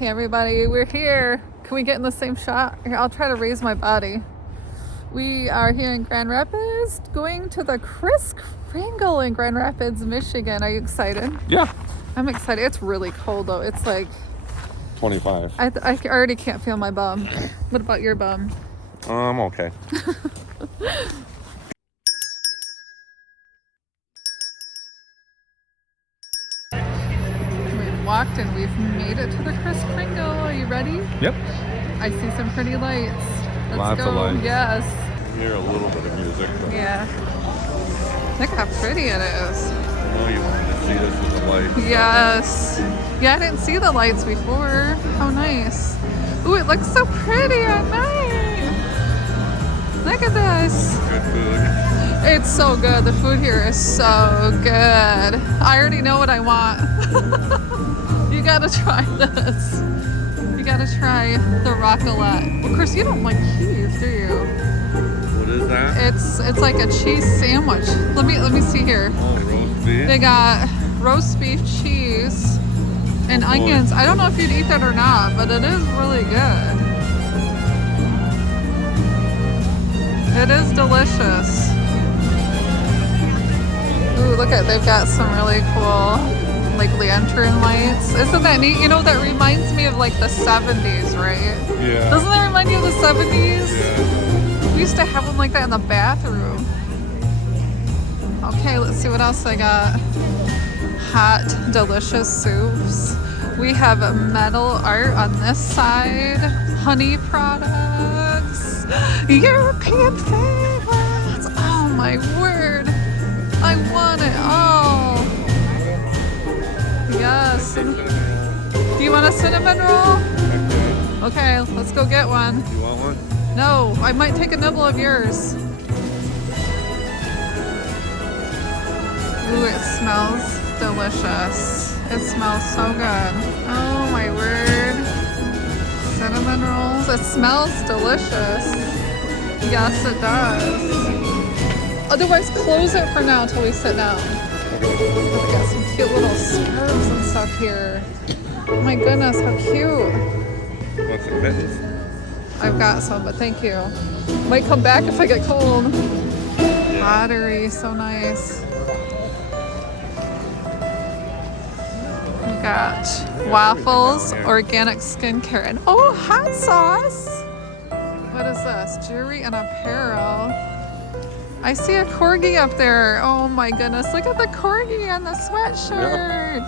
Hey everybody, we're here. Can we get in the same shot? Here, I'll try to raise my body. We are here in Grand Rapids, going to the Christkindl in Grand Rapids, Michigan. Are you excited? Yeah. I'm excited. It's really cold though. It's like 25. I already can't feel my bum. What about your bum? I'm okay. We've walked and we've made it to the Christkindl. Are you ready? Yep. I see some pretty lights. Let's Lots go. of lights. Yes. Hear a little bit of music. But Yeah. Look how pretty it is. I know you wanted to see this with the lights. Yes. Yeah, I didn't see the lights before. How nice. Ooh, it looks so pretty at night. Look at this. Good food. It's so good. The food here is so good. I already know what I want. You gotta try this. You gotta try the raclette. Of course, you don't like cheese, do you? What is that? It's like a cheese sandwich. Let me see here. Oh, roast beef. They got roast beef, cheese, and onions. I don't know if you'd eat that or not, but it is really good. It is delicious. Ooh, look at, they've got some really cool, like lantern lights. Isn't that neat? You know, that reminds me of like the 70s, right? Yeah. Doesn't that remind you of the 70s? Yeah. We used to have them like that in the bathroom. Okay, let's see what else I got. Hot, delicious soups. We have metal art on this side. Honey products. European favorites. Oh my word. I want it all. Yes. Do you want a cinnamon roll? Okay, let's go get one. You want one? No, I might take a nibble of yours. Ooh, it smells delicious. It smells so good. Oh my word. Cinnamon rolls. It smells delicious. Yes, it does. Otherwise, close it for now until we sit down. We got some cute little scarves and stuff here. Oh my goodness, how cute. Want some mittens? I've got some, but thank you. Might come back if I get cold. Pottery, so nice. We got waffles, organic skincare, and oh, hot sauce. What is this? Jewelry and apparel. I see a corgi up there. Oh my goodness, look at the corgi on the sweatshirt.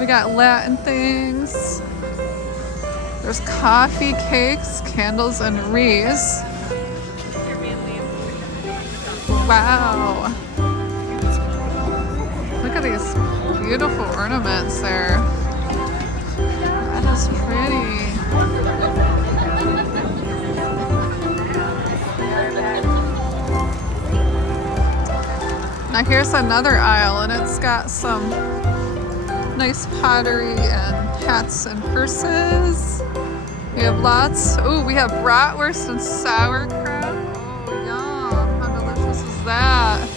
We got Latin things. There's coffee, cakes, candles, and wreaths. Wow. Look at these beautiful ornaments there. That is pretty. Now here's another aisle, and it's got some nice pottery and hats and purses. We have lots. Oh, we have bratwurst and sauerkraut. Oh, yum. How delicious is that?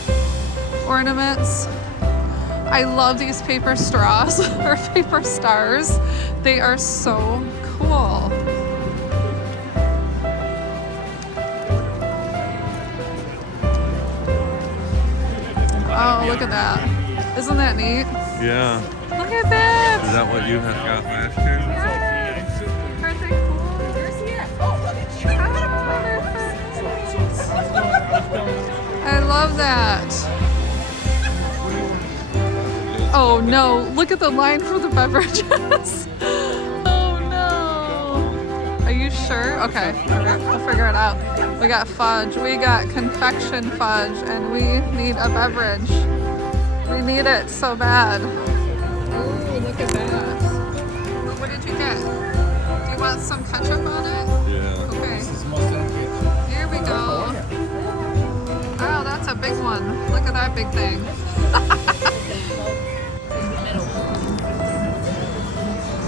Ornaments. I love these paper straws or paper stars. They are so cool. Oh, look at that. Isn't that neat? Yeah. Look at that. Is that what you had got last year? Yes. Aren't they cool? I love that. Oh no, look at the line for the beverages. Oh no. Are you sure? Okay, we'll figure it out. We got fudge, we got confection fudge, and we need a beverage. We need it so bad. Ooh, look at that. What did you get? Do you want some ketchup on it? Yeah. Okay. Here we go. Wow, that's a big one. Look at that big thing.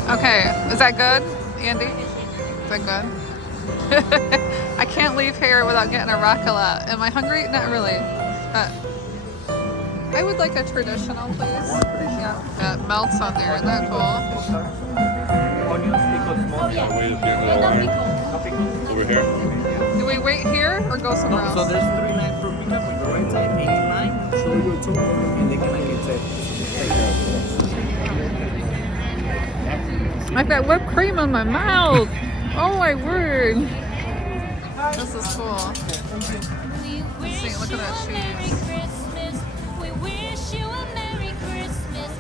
Okay, is that good, Andy? Is that good? I can't leave here without getting a raclette. Am I hungry? Not really. I would like a traditional, please. Yeah, that melts on there. Isn't that cool? Yeah, wait a bit longer. Over here? Do we wait here or go somewhere So else? there's 3.9 for pickup on the right side, 89. So we go 2 and they're gonna get it. I've got whipped cream on my mouth. Oh my word. This is cool. Let's see, look at that cheese. We wish you a Merry Christmas.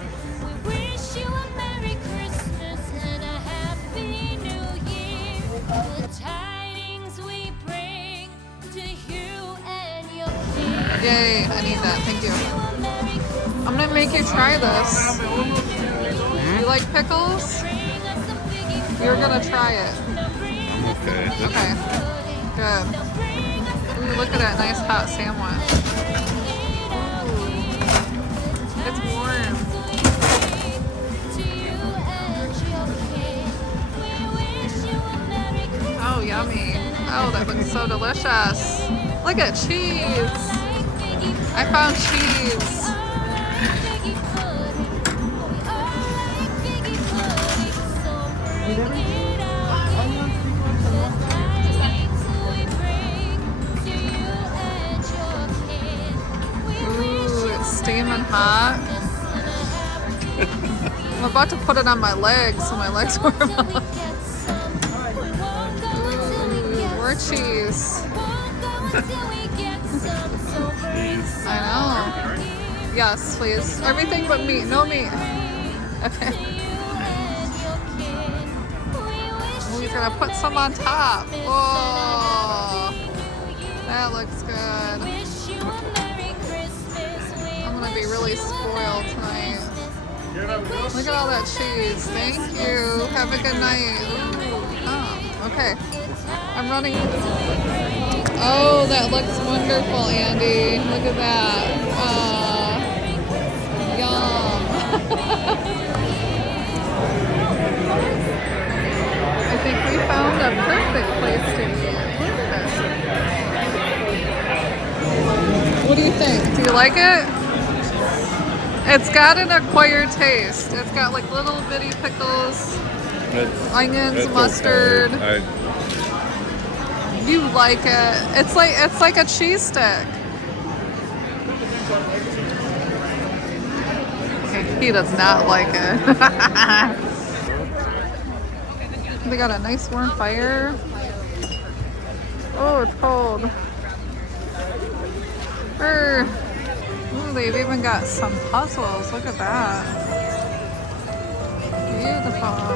We wish you a Merry Christmas and a Happy New Year. The tidings we bring to you and your kids. Yay, I need that. Thank you. I'm gonna make you try this. You like pickles? You're gonna try it. Okay. Okay, good. Ooh, look at that nice hot sandwich. Ooh. It's warm. Oh, yummy. Oh, that looks so delicious. Look at cheese. I found cheese. Ooh, it's steaming hot. I'm about to put it on my legs so my legs warm up. Ooh, more cheese. I know. Yes, please. Everything but meat. No meat. Okay. We're gonna put some on top. Oh, that looks good. I'm gonna be really spoiled tonight. Look at all that cheese. Thank you. Have a good night. Ooh. Oh, okay. I'm running. Oh, that looks wonderful, Andy. Look at that. Yum. I think we found a perfect place to eat. Look at this. What do you think? Do you like it? It's got an acquired taste. It's got like little bitty pickles, onions, mustard. Okay. You like it. It's like a cheese stick. He does not like it. They got a nice warm fire. Oh, it's cold. Ooh, they've even got some puzzles. Look at that. Beautiful.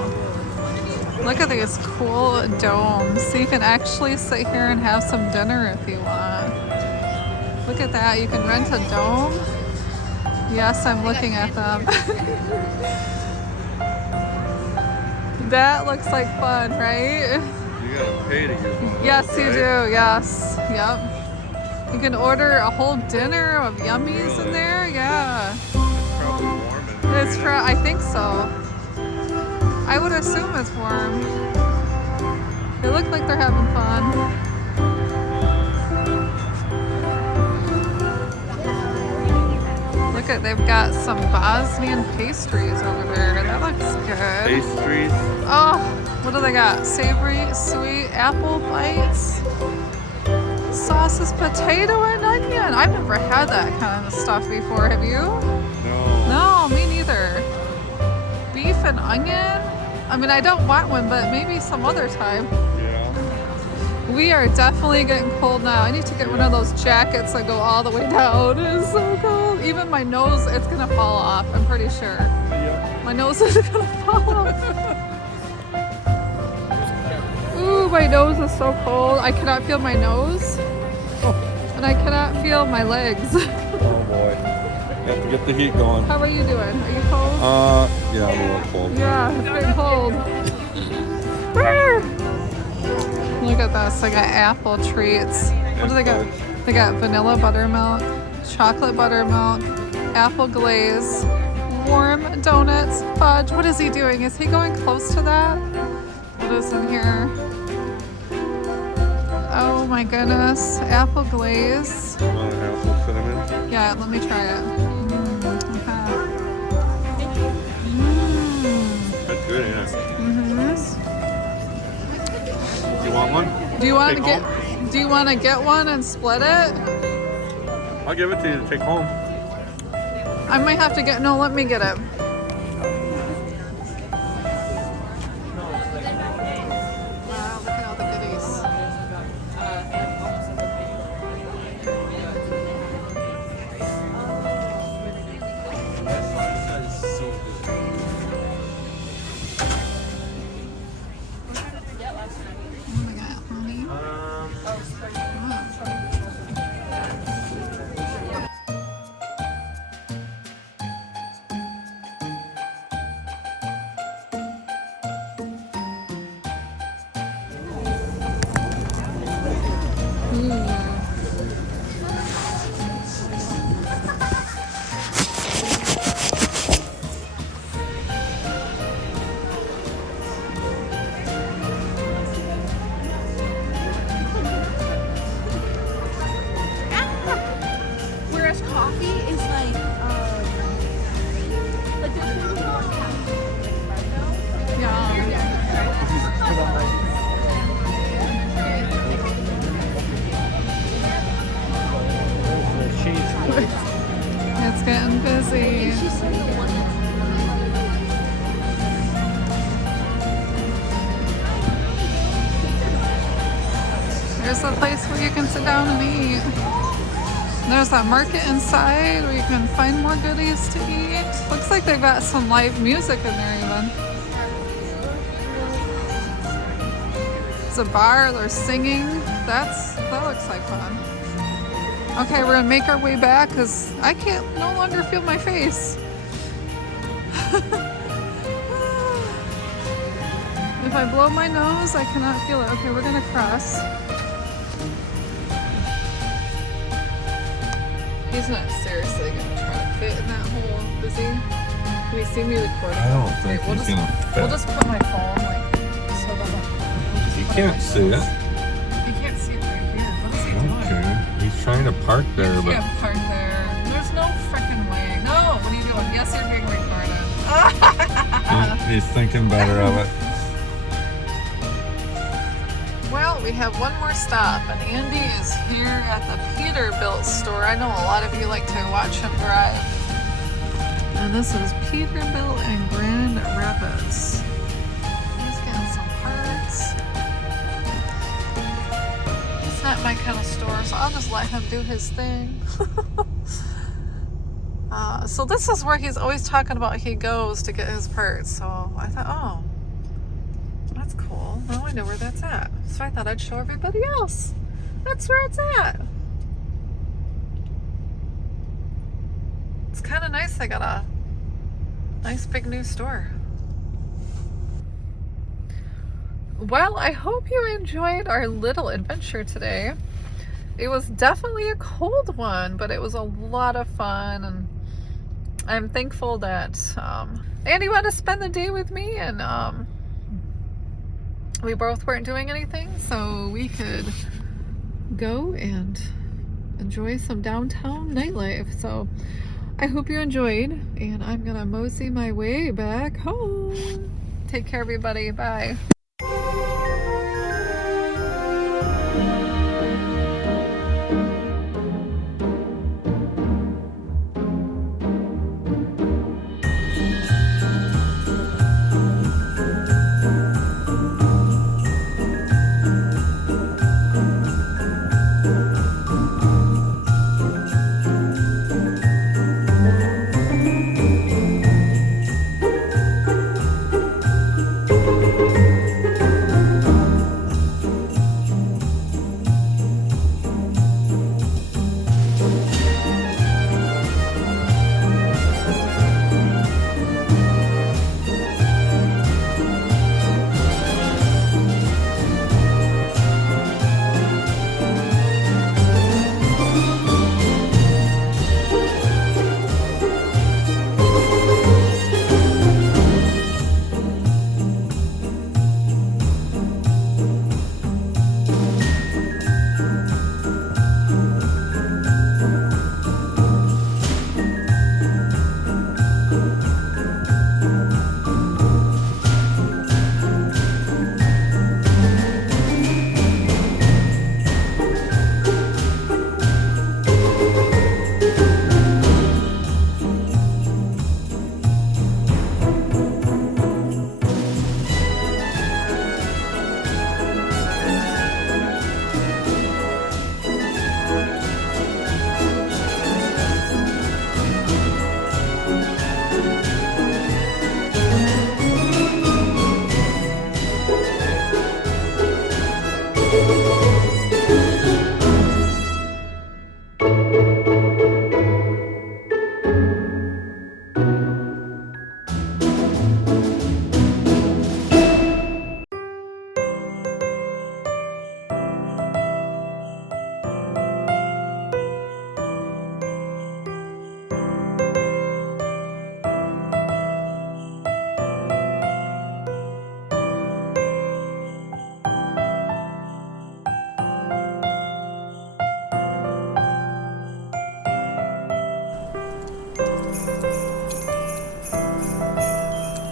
Look at these cool domes. So you can actually sit here and have some dinner if you want. Look at that. You can rent a dome. Yes, I'm looking at them. That looks like fun, right? You gotta pay to get one. Yes, you right? do. Yes. Yep. You can order a whole dinner of yummies in there. Yeah. It's probably warm in there. It's I think so. I would assume it's warm. They look like they're having fun. Look at, they've got some Bosnian pastries over there. That looks good. Pastries. Oh, what do they got? Savory, sweet apple bites. Sauces, potato, and onion. I've never had that kind of stuff before. Have you? No. No, me neither. Beef and onion? I mean, I don't want one, but maybe some other time. Yeah. We are definitely getting cold now. I need to get one of those jackets that go all the way down. It is so cold. Even my nose, it's gonna fall off, I'm pretty sure. Yeah. My nose is gonna fall off. Ooh, my nose is so cold. I cannot feel my nose. And I cannot feel my legs. Oh boy. You have to get the heat going. How are you doing? Are you cold? Yeah, I'm a little cold. Yeah, it's getting cold. Look at this. They got apple treats. What do they got? They got vanilla buttermilk, chocolate buttermilk, apple glaze, warm donuts, fudge. What is he doing? Is he going close to that? What is in here? Oh my goodness. Apple glaze. You want an apple cinnamon? Yeah, let me try it. want to Take get? Do you want to get one and split it? I'll give it to you to take home. I might have to get. No, let me get it. Wow, look at all the goodies. Oh my God, honey. Whereas coffee is like there's really more caffeine. Yeah. It's getting busy. There's a place where you can sit down and eat. There's a market inside where you can find more goodies to eat. Looks like they've got some live music in there even. It's a bar, they're singing. That looks like fun. Okay, we're gonna make our way back because I can't no longer feel my face. If I blow my nose, I cannot feel it. Okay, we're gonna cross. He's not seriously gonna try to fit in that hole, is he? Can you see me recording? I don't think we'll he's just, gonna fit. We'll just put my phone like so it doesn't. You can't see it. You can't see it right here. What is he doing? Okay. He's trying to park there, You but can't park there. There's no freaking way. No, what are you doing? Yes, you're being recorded. he's thinking better of it. Well, we have one more stop, and Andy is here at the Peterbilt store. I know a lot of you like to watch him drive. And this is Peterbilt in Grand Rapids. He's getting some parts. It's not my kind of store, so I'll just let him do his thing. So this is where he's always talking about he goes to get his parts. So I thought, oh, that's cool. Now I know where that's at. So I thought I'd show everybody else. That's where it's at. It's kind of nice. They got a nice big new store. Well, I hope you enjoyed our little adventure today. It was definitely a cold one, but it was a lot of fun, and I'm thankful that Andy wanted to spend the day with me, and we both weren't doing anything, so we could go and enjoy some downtown nightlife. So I hope you enjoyed, and I'm gonna mosey my way back home. Take care, everybody. Bye.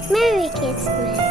Merry Christmas.